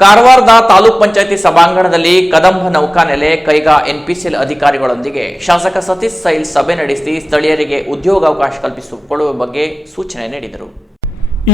ಕಾರವಾರದ ತಾಲೂಕ್ ಪಂಚಾಯತಿ ಸಭಾಂಗಣದಲ್ಲಿ ಕದಂಬ ನೌಕಾನೆಲೆ ಕೈಗಾ ಎನ್ಪಿಸಿಎಲ್ ಅಧಿಕಾರಿಗಳೊಂದಿಗೆ ಶಾಸಕ ಸತೀಶ್ ಸೈಲ್ ಸಭೆ ನಡೆಸಿ ಸ್ಥಳೀಯರಿಗೆ ಉದ್ಯೋಗಾವಕಾಶ ಕಲ್ಪಿಸಿಕೊಳ್ಳುವ ಬಗ್ಗೆ ಸೂಚನೆ ನೀಡಿದರು.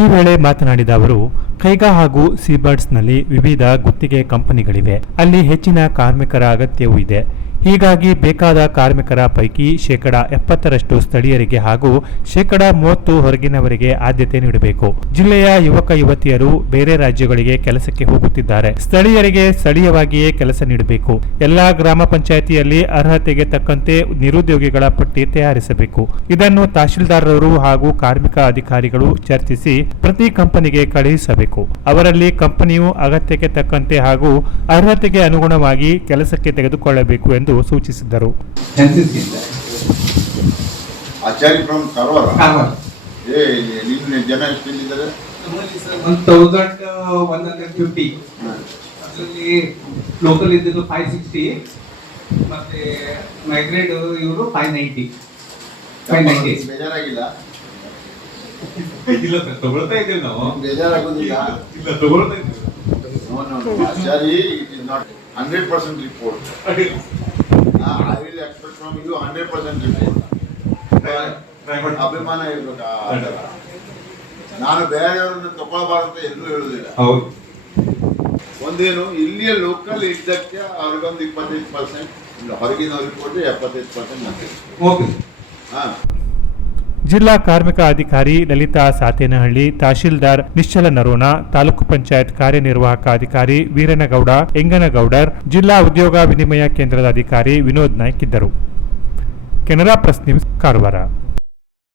ಈ ವೇಳೆ ಮಾತನಾಡಿದ ಅವರು, ಕೈಗಾ ಹಾಗೂ ಸೀಬರ್ಡ್ಸ್ನಲ್ಲಿ ವಿವಿಧ ಗುತ್ತಿಗೆ ಕಂಪನಿಗಳಿವೆ. ಅಲ್ಲಿ ಹೆಚ್ಚಿನ ಕಾರ್ಮಿಕರ ಅಗತ್ಯವೂ ಇದೆ. ಹೀಗಾಗಿ ಬೇಕಾದ ಕಾರ್ಮಿಕರ ಪೈಕಿ 70% ಸ್ಥಳೀಯರಿಗೆ ಹಾಗೂ 30% ಹೊರಗಿನವರಿಗೆ ಆದ್ಯತೆ ನೀಡಬೇಕು. ಜಿಲ್ಲೆಯ ಯುವಕ ಯುವತಿಯರು ಬೇರೆ ರಾಜ್ಯಗಳಿಗೆ ಕೆಲಸಕ್ಕೆ ಹೋಗುತ್ತಿದ್ದಾರೆ. ಸ್ಥಳೀಯರಿಗೆ ಸ್ಥಳೀಯವಾಗಿಯೇ ಕೆಲಸ ನೀಡಬೇಕು. ಎಲ್ಲಾ ಗ್ರಾಮ ಪಂಚಾಯಿತಿಯಲ್ಲಿ ಅರ್ಹತೆಗೆ ತಕ್ಕಂತೆ ನಿರುದ್ಯೋಗಿಗಳ ಪಟ್ಟಿ ತಯಾರಿಸಬೇಕು. ಇದನ್ನು ತಹಶೀಲ್ದಾರರು ಹಾಗೂ ಕಾರ್ಮಿಕ ಅಧಿಕಾರಿಗಳು ಚರ್ಚಿಸಿ ಪ್ರತಿ ಕಂಪನಿಗೆ ಕಳುಹಿಸಬೇಕು. ಅವರಲ್ಲಿ ಕಂಪನಿಯು ಅಗತ್ಯಕ್ಕೆ ತಕ್ಕಂತೆ ಹಾಗೂ ಅರ್ಹತೆಗೆ ಅನುಗುಣವಾಗಿ ಕೆಲಸಕ್ಕೆ ತೆಗೆದುಕೊಳ್ಳಬೇಕು ಎಂದು ಸೂಚಿಸಿದರು. ಆಚಾರ್ಯ ಫ್ರಮ್ ಕಾರವಾರ. ನಿಮ್ಮ ಜನ ಎಷ್ಟಿದ್ದಾರೆ? 1150. ಅದರಲ್ಲಿ ಲೋಕಲ್ ಇದ್ದಿದ್ದು 560 ಮತ್ತೆ ಮೈಗ್ರೇಟ್ ಇವರು 590. ಬೇಜಾರಾಗಿಲ್ಲ? ಇಲ್ಲ ಸರ್, ತಗೊಳ್ತಾ ಇದ್ದೀವಿ ನಾವು. ಬೇಜಾರಾಗೋದಿಲ್ಲ? ಇಲ್ಲ, ತಗೊಳ್ತಾ ಇದ್ದೀವಿ. Acharya, it is not 100% report. I will expect from you 100% report. ಅಭಿಮಾನ ಇರ್ಬೇಕು. ನಾನು ಬೇರೆಯವರನ್ನು ತಗೊಳ್ಬಾರ್ದು ಎಲ್ಲೂ ಹೇಳುದಿಲ್ಲ. ಒಂದೇನು ಇಲ್ಲಿಯ ಲೋಕಲ್ ಇದ್ದಕ್ಕೆ ಅವ್ರಿಗೊಂದು 25%, ಹೊರಗಿನವ್ರಿಗೆ ಕೊಟ್ಟು 75%. ಜಿಲ್ಲಾ ಕಾರ್ಮಿಕ ಅಧಿಕಾರಿ ಲಲಿತಾ ಸಾತೇನಹಳ್ಳಿ, ತಹಶೀಲ್ದಾರ್ ನಿಶ್ಚಲ ನರೋಣ, ತಾಲೂಕು ಪಂಚಾಯತ್ ಕಾರ್ಯನಿರ್ವಾಹಕ ಅಧಿಕಾರಿ ವೀರನಗೌಡ ಎಂಗನಗೌಡರ್, ಜಿಲ್ಲಾ ಉದ್ಯೋಗ ವಿನಿಮಯ ಕೇಂದ್ರದ ಅಧಿಕಾರಿ ವಿನೋದ್ ನಾಯ್ಕ್ ಇದ್ದರು. Canara press news, Karwar.